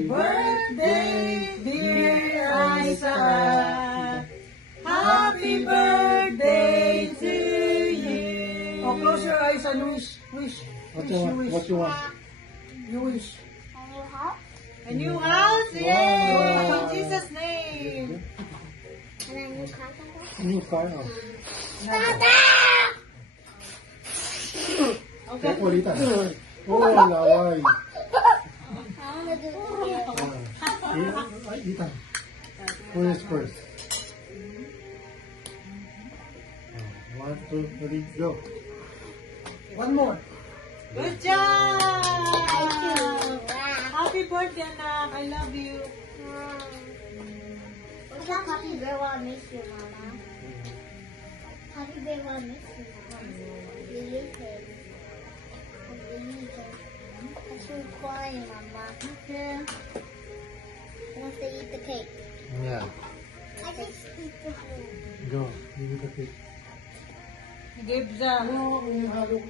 birthday, dear Isaac. Happy birthday to you. Oh, close your eyes and wish. Wish. What you want? What you want? You wish. A new house? Yay! In Jesus' name. And a new car. New car. Oh. Okay. Kaya kulitan. Oh, laway. I want to do it again. Ay, Ethan. Who is first? Oh, 1, 2, 3, go. One more. Good job! Wow. Happy birthday, anak. I love you. What's that happy birthday? I miss you, Mama. Happy birthday, I miss you, Mama. Really good. I really good. I'm so crying, Mama. Okay. I want to eat the cake. Yeah. I just eat the whole. Go. Give me the cake. Give the... Ano yung halo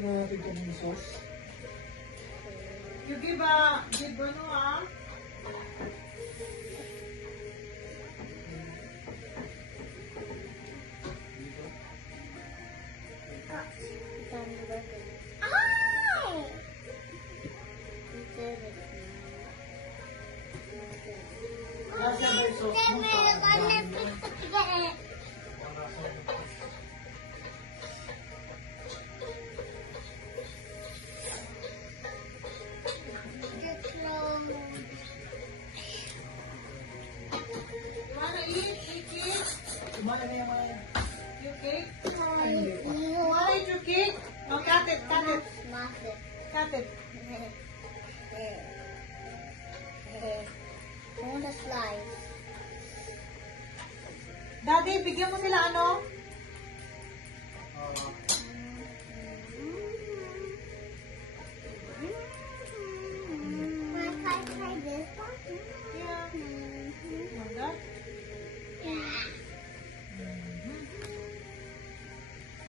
na natin kanina sauce? You give ano ah? You wanna eat? Eat it? Kumana na yung mga... You cake? You You wanna eat your cake? Oh, cut it, cut it, smash it. cut it. I want a slice. Daddy, bigyan mo sila ano?